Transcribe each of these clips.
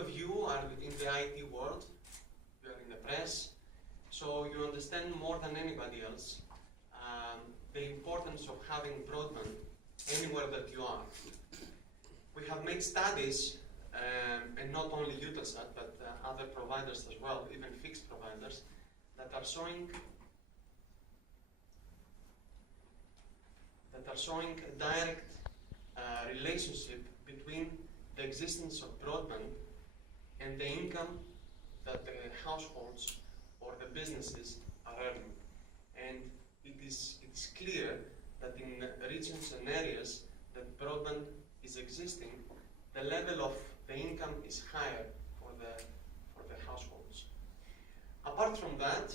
of you are in the IT world, you are in the press, so you understand more than anybody else the importance of having broadband anywhere that you are. We have made studies, and not only Eutelsat, but other providers as well, even fixed providers, that are showing a direct relationship between the existence of broadband and the income that the households or the businesses are earning. And it is clear that in regions and areas that broadband is existing, the level of the income is higher for the households. Apart from that,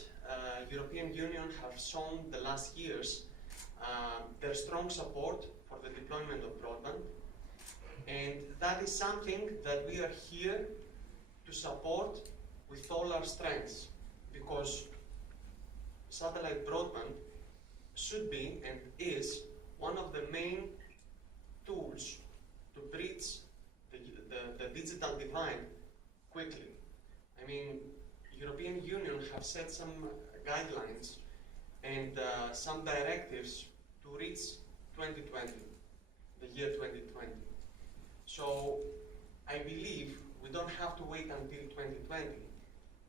European Union have shown the last years their strong support for the deployment of broadband, and that is something that we are here to support with all our strengths, because satellite broadband should be and is one of the main tools to bridge the digital divide quickly. I mean, European Union have set some guidelines and some directives to reach 2020, the year 2020. So I believe we don't have to wait until 2020,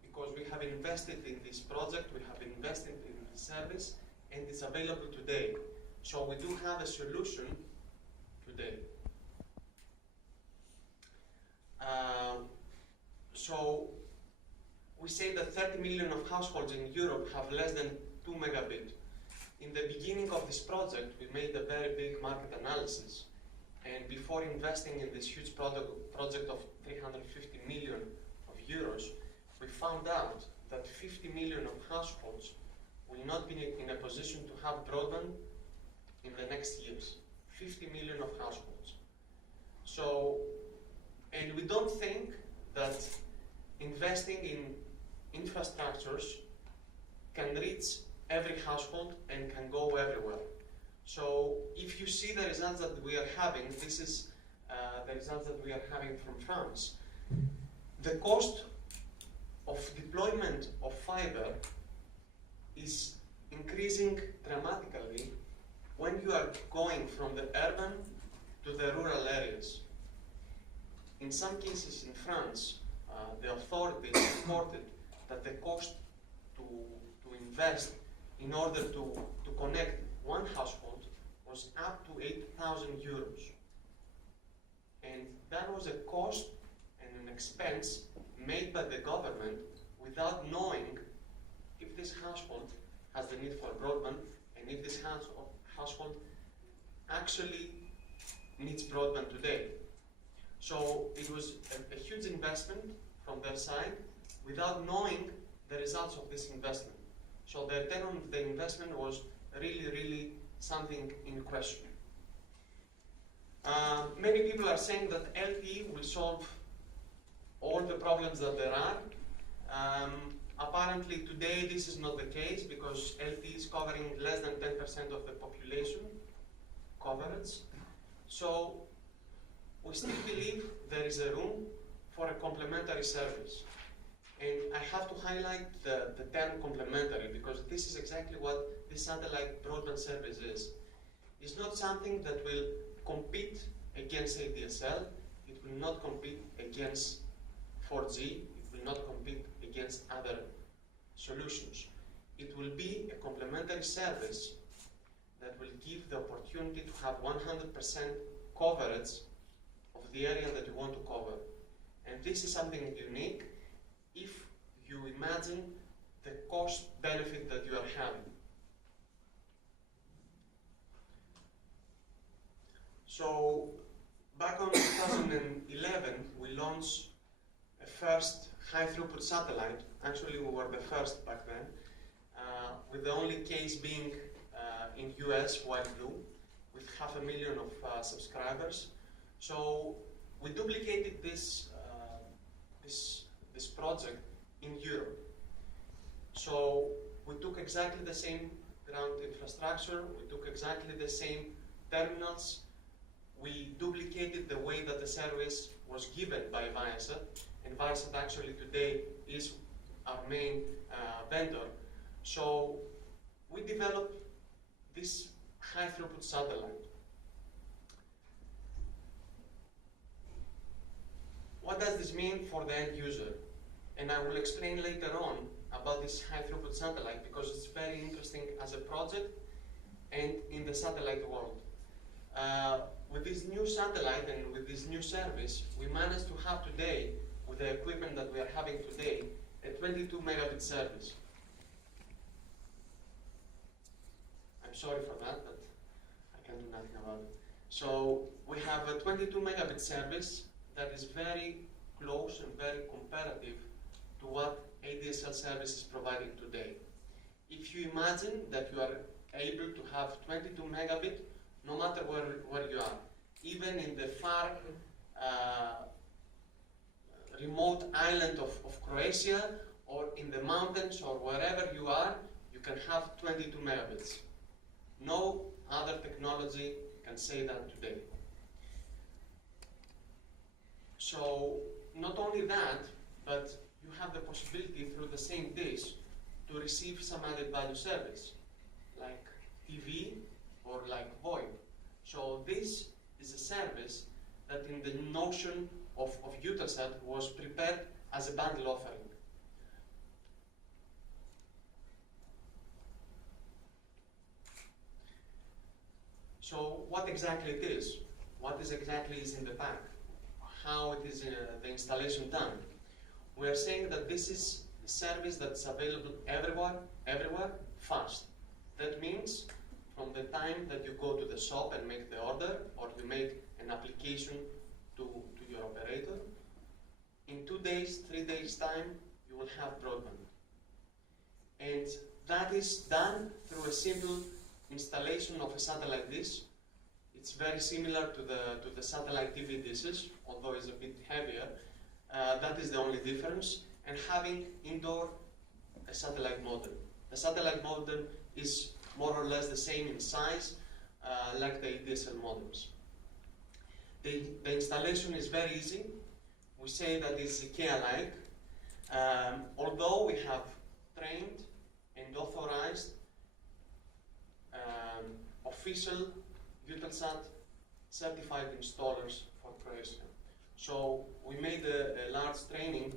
because we have invested in this project, we have invested in the service, and it's available today. So we do have a solution today. So we say that 30 million of households in Europe have less than 2 megabit. In the beginning of this project, we made a very big market analysis, and before investing in this huge project of 350 million of euros, we found out that 50 million of households will not be in a position to have broadband in the next years. 50 million of households. So, and we don't think that investing in infrastructures can reach every household and can go everywhere. So if you see the results that we are having, this is the results that we are having from France. The cost of deployment of fiber is increasing dramatically when you are going from the urban to the rural areas. In some cases in France, the authorities reported that the cost to invest in order to connect one household was up to 8,000 euros. And that was a cost and an expense made by the government without knowing if this household has the need for broadband and if this household actually needs broadband today. So it was a huge investment from their side without knowing the results of this investment. So the return on the investment was really, really something in question. Many people are saying that LTE will solve all the problems that there are. Apparently today this is not the case, because LTE is covering less than 10% of the population coverage. So we still believe there is a room for a complementary service. And I have to highlight the term complementary, because this is exactly what this satellite broadband service is. It's not something that will compete against ADSL, it will not compete against 4G, it will not compete against other solutions. It will be a complementary service that will give the opportunity to have 100% coverage of the area that you want to cover. And this is something unique if you imagine the cost benefit that you are having. So back on 2011, we launched a first high throughput satellite. Actually, we were the first back then, with the only case being in US, WildBlue, with 500,000 of subscribers. So we duplicated this project in Europe. So we took exactly the same ground infrastructure, we took exactly the same terminals, we duplicated the way that the service was given by Viasat, and and Viasat actually today is our main vendor. So we developed this high throughput satellite. What does this mean for the end user? And I will explain later on about this high throughput satellite because it's very interesting as a project and in the satellite world. With this new satellite and with this new service, we managed to have today, with the equipment that we are having today, a 22 megabit service. I'm sorry for that, but I can do nothing about it. So we have a 22 megabit service that is very close and very comparative to what ADSL service is providing today. If you imagine that you are able to have 22 megabit no matter where you are, even in the far remote island of Croatia or in the mountains or wherever you are, you can have 22 megabits. No other technology can say that today. So not only that, but you have the possibility through the same dish to receive some added value service, like TV or like VoIP. So this is a service that in the notion of Eutelsat was prepared as a bundle offering. So what exactly it is? What exactly is in the pack? How it is the installation done? We are saying that this is a service that's available everywhere, fast. That means from the time that you go to the shop and make the order, or you make an application to your operator, in 2 days, 3 days time, you will have broadband. And that is done through a simple installation of a satellite dish. It's very similar to the satellite TV dishes, although it's a bit heavier. That is the only difference. And having indoor a satellite modem. The satellite modem is more or less the same in size like the ADSL modems. The installation is very easy. We say that it's IKEA-like. Although we have trained and authorized official Eutelsat certified installers for Croatia. So we made a large training